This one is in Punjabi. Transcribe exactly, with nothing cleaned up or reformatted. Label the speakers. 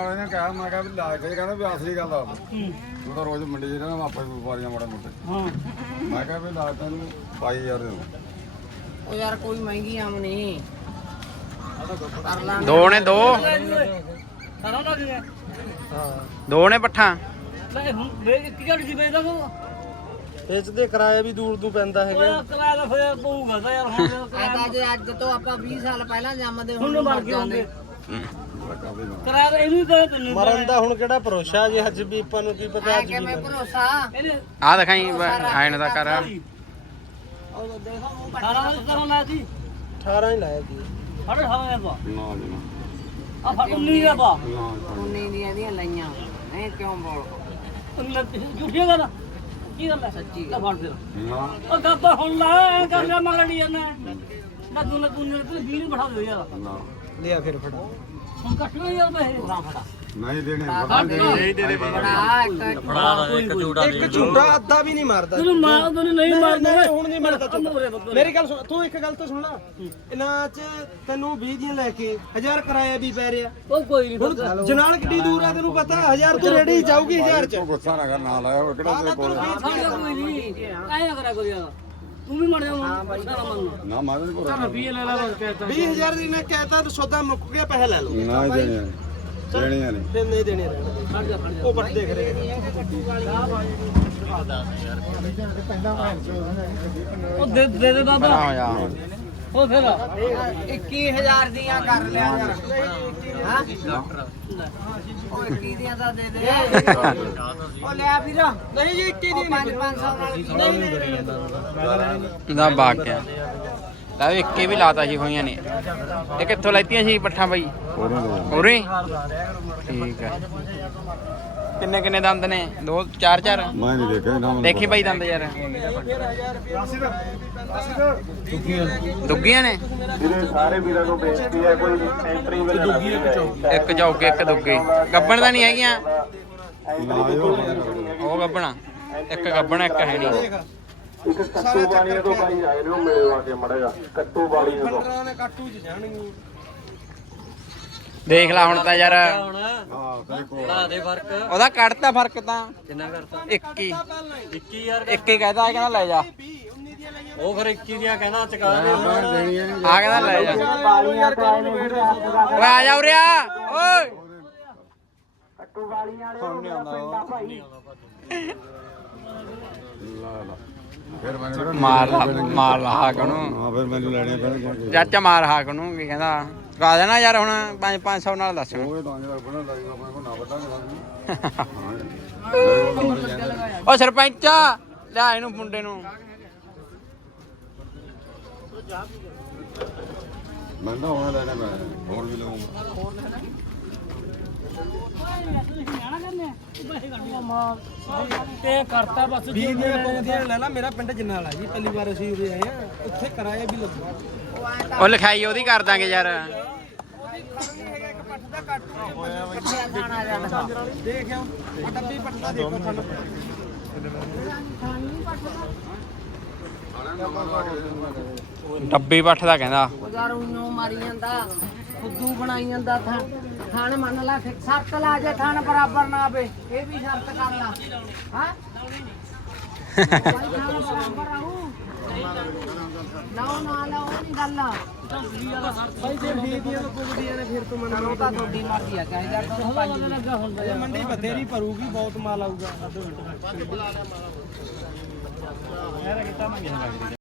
Speaker 1: ਇਹਨੇ ਕਿਹਾ ਮੈਂ ਕਿਹਾ ਵੀ ਲਾਜ ਤੇ ਕਹਿੰਦਾ ਵੀ ਅਸਲੀ ਗੱਲ ਆ ਤੂੰ ਤਾਂ ਰੋਜ਼ ਮੰਡੀ ਜਿਹੜਾ ਨਾ ਆਪੇ ਵਪਾਰੀਆਂ ਮਾੜਾ ਮੋਟੇ
Speaker 2: ਹਾਂ
Speaker 1: ਮੈਂ ਕਿਹਾ ਵੀ ਲਾਜ ਤੈਨੂੰ ਬਾਈ ਹਜ਼ਾਰ ਦੇ
Speaker 3: ਉਹ ਯਾਰ ਕੋਈ ਮਹਿੰਗੀ ਆਮ ਨਹੀਂ ਕਰ ਲਾਂ
Speaker 4: ਦੋ ਨੇ ਦੋ
Speaker 2: ਸਾਰਾ ਲੱਗ ਗਿਆ
Speaker 4: ਦੋ ਨੇ ਪੱਠਾ
Speaker 2: ਲੈ ਹੁਣ ਵੇਚ ਕੀ ਗੱਲ ਜੀ ਵੇਚਦਾ ਤੂੰ
Speaker 5: ਵੇਚਦੇ ਕਿਰਾਇਆ ਵੀ ਦੂਰ ਤੋਂ ਪੈਂਦਾ ਹੈਗਾ
Speaker 2: ਉਹ ਕਿਰਾਇਆ ਦਾ ਫਿਰ ਪਊਗਾ ਤਾਂ ਯਾਰ ਹੁਣ
Speaker 3: ਐਦਾ ਜੇ ਅੱਜ ਤੋਂ ਆਪਾਂ ਵੀਹ ਸਾਲ ਪਹਿਲਾਂ ਜੰਮਦੇ
Speaker 2: ਹੁਣ ਮਰ ਗਏ ਹੁੰਦੇ
Speaker 1: ਲੱਗਾ ਵੀ ਨਾ
Speaker 2: ਕਿਰਾਇਆ ਤਾਂ ਇਹਨੂੰ ਤਾਂ ਤੈਨੂੰ
Speaker 5: ਮਰਨ ਦਾ ਹੁਣ ਕਿਹੜਾ ਭਰੋਸਾ ਜੇ ਅੱਜ ਵੀ ਆਪਾਂ ਨੂੰ ਕੀ ਪਤਾ
Speaker 3: ਐ
Speaker 5: ਅੱਜ ਵੀ
Speaker 3: ਕਿਵੇਂ ਭਰੋਸਾ
Speaker 2: ਇਹਨੇ
Speaker 4: ਆ ਦਿਖਾਈ ਆਇਨ ਦਾ ਕਰ
Speaker 3: ਉਹ ਦੇਖੋ ਮੂੰਹ
Speaker 2: ਸਾਰਾ ਕੁਝ ਕਰਨ ਲਾ ਸੀ
Speaker 5: ਅਠਾਰਾਂ ਹੀ ਲਾਇਆ ਜੀ
Speaker 2: ਸਾਢੇ ਅਠਾਰਾਂ ਦਾ
Speaker 1: ਨਾ ਜੀ ਨਾ
Speaker 2: ਆ ਫੜ ਉੱਨੀ ਦਾ ਪਾ
Speaker 1: ਨਾ
Speaker 3: ਉਨੀ ਦੀਆਂ ਦੀਆਂ ਲਈਆਂ ਨਹੀਂ ਕਿਉਂ ਬੋਲ
Speaker 2: ਝੂਠੀ ਗੱਲ ਆ? ਕੀ ਗੱਲ ਹੈ
Speaker 3: ਸੱਚੀ
Speaker 2: ਲੈ ਫੜ ਫਿਰ
Speaker 1: ਨਾ
Speaker 2: ਉਹ ਗੱਪਾ ਹੁਣ ਲਾ ਐ ਕਰ ਲਿਆ ਮਗੜੀ ਜਾਂਦਾ ਨਾ ਤੂੰ ਨਾ ਤੂੰ ਨੇ ਵੀਹ ਨੂੰ ਬਿਠਾ ਦਿਓ ਯਾਰ
Speaker 1: ਨਾ
Speaker 5: ਲਿਆ ਫਿਰ ਫੜਾ
Speaker 2: ਹੁਣ ਕੱਟ ਲਓ ਯਾਰ ਪੈਸੇ ਨਾ ਫੜਾ
Speaker 1: ਨਹੀਂ ਦੇਣੇ
Speaker 2: ਨਹੀਂ
Speaker 1: ਦੇ ਦੇ
Speaker 3: ਬੜਾ ਇੱਕ
Speaker 5: ਇੱਕ ਝੂਟਾ ਅੱਧਾ ਵੀ ਨਹੀਂ ਮਾਰਦਾ
Speaker 2: ਤੈਨੂੰ ਮਾਰ ਤੈਨੂੰ ਨਹੀਂ ਮਾਰਨਾ ਓਏ
Speaker 5: ਹੁਣ ਨਹੀਂ ਮਾਰਦਾ ਮੇਰੀ ਗੱਲ ਸੁਣ ਤੂੰ ਇੱਕ ਗੱਲ ਤਾਂ ਸੁਣ ਲੈ ਇਹਨਾਂ ਚ ਤੈਨੂੰ ਵੀਹ ਦੀਆਂ ਲੈ ਕੇ ਹਜ਼ਾਰ ਕਿਰਾਇਆ ਵੀ ਪੈ ਰਿਹਾ
Speaker 2: ਉਹ ਕੋਈ ਨਹੀਂ
Speaker 5: ਹੁਣ ਜਨਾਲ ਕਿੱਡੀ ਦੂਰ ਆ ਤੈਨੂੰ ਪਤਾ ਹਜ਼ਾਰ ਤੋਂ ਰੇੜੀ ਜਾਊਗੀ ਹਜ਼ਾਰ ਚ
Speaker 1: ਤੂੰ ਗੁੱਸਾ ਨਾ ਕਰ ਨਾ ਲਾਇਆ ਉਹ ਕਿਹੜਾ ਤੇਰੇ ਕੋਲ
Speaker 2: ਸਾਡਾ ਕੋਈ ਨਹੀਂ ਐ ਨਾ ਕਰਿਆ ਕੋਈ ਯਾਰ ਤੂੰ ਵੀ ਮਰ ਜਾ ਸਾਰਾ ਮੰਨ
Speaker 1: ਨਾ ਮਾਰੇ ਕੋਲ
Speaker 2: ਵੀਹ ਲੈ ਲਾ ਕਹਿਤਾ
Speaker 5: ਵੀਹ ਹਜ਼ਾਰ ਦੀ ਨੇ ਕਹਿਤਾ ਤਾਂ ਸੌਦਾ ਮੁੱਕ ਗਿਆ ਪੈਸੇ ਲੈ ਲਓ
Speaker 1: ਨਾ ਹੀ ਦੇਣੇ ਦੇਣੀਆਂ ਨੇ
Speaker 5: ਤੇ ਨਹੀਂ ਦੇਣੇ ਰਹਿਣ
Speaker 2: ਖੜ ਜਾ ਖੜ ਜਾ
Speaker 5: ਉਹ ਬੱਟ ਦੇਖ ਰਹੇ
Speaker 2: ਉਹ ਦੇ ਦੇ ਦੇ ਬਾਬਾ
Speaker 4: ਆ ਜਾ
Speaker 2: ਉਹ ਫਿਰ
Speaker 3: ਇੱਕੀ ਹਜ਼ਾਰ ਦੀਆਂ ਕਰ ਲਿਆ ਯਾਰ ਹਾਂ ਉਹ ਇੱਕੀ ਦੀਆਂ ਤਾਂ ਦੇ ਦੇ ਉਹ ਲਿਆ ਵੀਰ
Speaker 5: ਨਹੀਂ ਜੀ ਇੱਕੀ ਦੀ
Speaker 3: ਪੰਜ ਪੰਜ ਸੌ ਨਾਲ ਨਹੀਂ
Speaker 4: ਦਾ ਬਾਗ ਗਿਆ ਲੈ ਵੀ ਇੱਕੇ ਵੀ ਲਾਤਾ ਸੀ ਹੋਈਆਂ ਨੇ ਇਹ ਕਿੱਥੋਂ ਲੈਤੀਆਂ ਸੀ ਪੱਠਾ ਬਾਈ ਉਰੇ ਠੀਕ ਹੈ ਕਿੰਨੇ ਕਿੰਨੇ ਦੰਦ ਨੇ ਦੋ ਚਾਰ ਚਾਰ
Speaker 1: ਮੈਂ ਨਹੀਂ ਦੇਖਿਆ ਨਾ
Speaker 4: ਦੇਖੀ ਬਾਈ ਦੰਦ ਯਾਰ ਦੁੱਗੀਆਂ ਨੇ
Speaker 6: ਸਾਰੇ ਵੀਰਾਂ ਨੂੰ ਬੇਨਤੀ ਹੈ ਕੋਈ ਐਂਟਰੀ ਵੇਲੇ
Speaker 4: ਇੱਕ ਜੋਗੇ ਇੱਕ ਦੁੱਗੇ ਗੱਬਣ ਤਾਂ ਨਹੀਂ ਹੈਗੀਆਂ
Speaker 1: ਲਾਇਓ
Speaker 4: ਉਹ ਗੱਬਣਾ ਇੱਕ ਗੱਬਣਾ ਇੱਕ ਹੈ ਨਹੀਂ
Speaker 6: ਇੱਕ ਕੱਟੂ ਬਾਣੀ ਤੋਂ ਭਾਈ ਆਏ ਨੇ ਉਹ ਮਿਲਿਓ ਆ ਕੇ ਮੜੇਗਾ ਕੱਟੂ ਬਾਣੀ ਤੋਂ
Speaker 5: ਪੰਦਰਾਂ ਨੇ ਕਾਟੂ ਚ ਜਾਣਗੇ
Speaker 4: ਦੇਖ ਲੈ ਹੁਣ ਤਾਂ ਯਾਰ
Speaker 1: ਹਾਂ ਤੇਰੇ ਕੋਲ
Speaker 2: ਦੇ ਫਰਕ
Speaker 4: ਉਹਦਾ ਕੱਢਤਾ ਫਰਕ ਤਾਂ
Speaker 2: ਕਿੰਨਾ ਕਰਤਾ
Speaker 4: ਇੱਕੀ
Speaker 2: ਇੱਕੀ ਯਾਰ
Speaker 4: ਇੱਕ ਹੀ ਕਹਦਾ ਇਹ ਕਹਿੰਦਾ ਲੈ ਜਾ
Speaker 2: ਉਹ ਫਿਰ ਇੱਕੀ ਦੀਆਂ ਕਹਿੰਦਾ ਚਕਾ ਦੇ
Speaker 4: ਆ ਕਹਿੰਦਾ ਲੈ ਜਾ ਓਏ ਆ ਜਾ ਉਰੇ ਆ ਓਏ
Speaker 6: ਕੱਟੂ ਬਾਣੀ ਵਾਲੇ ਪਿੰਡਾ ਭਾਈ
Speaker 1: ਲਾ ਲਾ ਫਿਰ ਮੈਨੂੰ
Speaker 4: ਮਾਰ ਲਾ ਮਾਰ ਲਾ ਹਾਕ ਨੂੰ
Speaker 1: ਹਾਂ ਫਿਰ ਮੈਨੂੰ ਲੈਣੇ ਪੈਣਗੇ
Speaker 4: ਚਾਚਾ ਮਾਰ ਹਾਕ ਨੂੰ ਕੀ ਕਹਿੰਦਾ ਕਰਾ ਦੇਣਾ ਯਾਰ ਹੁਣ ਪੰਜ ਪੰਜ ਸੌ ਨਾਲ ਦੱਸ
Speaker 1: ਉਹ ਤਾਂ ਜਿਹੜਾ ਬਣਾ ਲਾਈਗਾ ਆਪਣੇ ਕੋਲ ਨਾ ਵੱਡਾ ਕਰਾਂਗੇ
Speaker 4: ਓ ਸਰਪੰਚ ਲਿਆ ਇਹਨੂੰ ਮੁੰਡੇ ਨੂੰ
Speaker 1: ਮੈਂ ਤਾਂ ਹੁਣ ਲੈਣੇ ਮੈਂ ਹੋਰ ਵੀ ਲਵਾਂਗਾ
Speaker 2: ਤੇ ਕਰਤਾ ਬਸ
Speaker 5: ਵੀਹ ਦੀਆਂ ਪੌਂਦੀਆਂ ਲੈ ਲਾ ਮੇਰਾ ਪਿੰਡ ਜਨਾਲ ਆ ਜੀ ਪਹਿਲੀ ਵਾਰ ਅਸੀਂ ਉਰੇ ਆਏ ਆ ਉੱਥੇ ਕਿਰਾਇਆ ਵੀ ਲੱਗੂ
Speaker 4: ਉਹ ਲਿਖਾਈ ਉਹਦੀ ਕਰ ਦਾਂਗੇ ਯਾਰ
Speaker 5: ਦੇਖ ਆਓ ਆ ਡੱਬੀ ਪੱਟਦਾ ਦੇਖੋ ਤੁਹਾਨੂੰ
Speaker 4: ਡੱਬੀ ਪੱਠ ਦਾ ਕਹਿੰਦਾ
Speaker 3: ਉਹ ਯਾਰ ਉਹਨੂੰ ਮਾਰੀ ਜਾਂਦਾ ਖੁੱਦੂ ਬਣਾਈ ਜਾਂਦਾ ਥਾਂ ਥਾਣ ਮੰਨ ਲਾ ਸੱਤ ਲਾ ਜੇ ਥਾਣ ਬਰਾਬਰ ਨਾ ਆਵੇ ਇਹ ਵੀ ਸ਼ਰਤ ਕਰ ਲਾ ਹਾਂ ਥਾਣ ਬਰਾਬਰ ਆਉ ਲਾਓ ਨਾ ਲਾਓ ਨਹੀਂ ਗੱਲ
Speaker 5: ਭਾਈ ਜੇ ਵੀਹ ਦੀਆਂ ਤਾਂ ਪੁੱਜਦੀਆਂ ਨੇ ਫਿਰ ਤੋਂ
Speaker 3: ਚਲੋ ਤਾਂ ਤੁਹਾਡੀ ਮਰਜ਼ੀ ਆ ਚਾਹੇ ਯਾਰ ਤੁਹਾਨੂੰ ਪੰਜ
Speaker 2: ਲੱਗਾ ਹੁੰਦਾ ਯਾਰ
Speaker 5: ਮੰਡੀ ਬਥੇਰੀ ਭਰੂਗੀ ਬਹੁਤ ਮਾਲ ਆਊਗਾ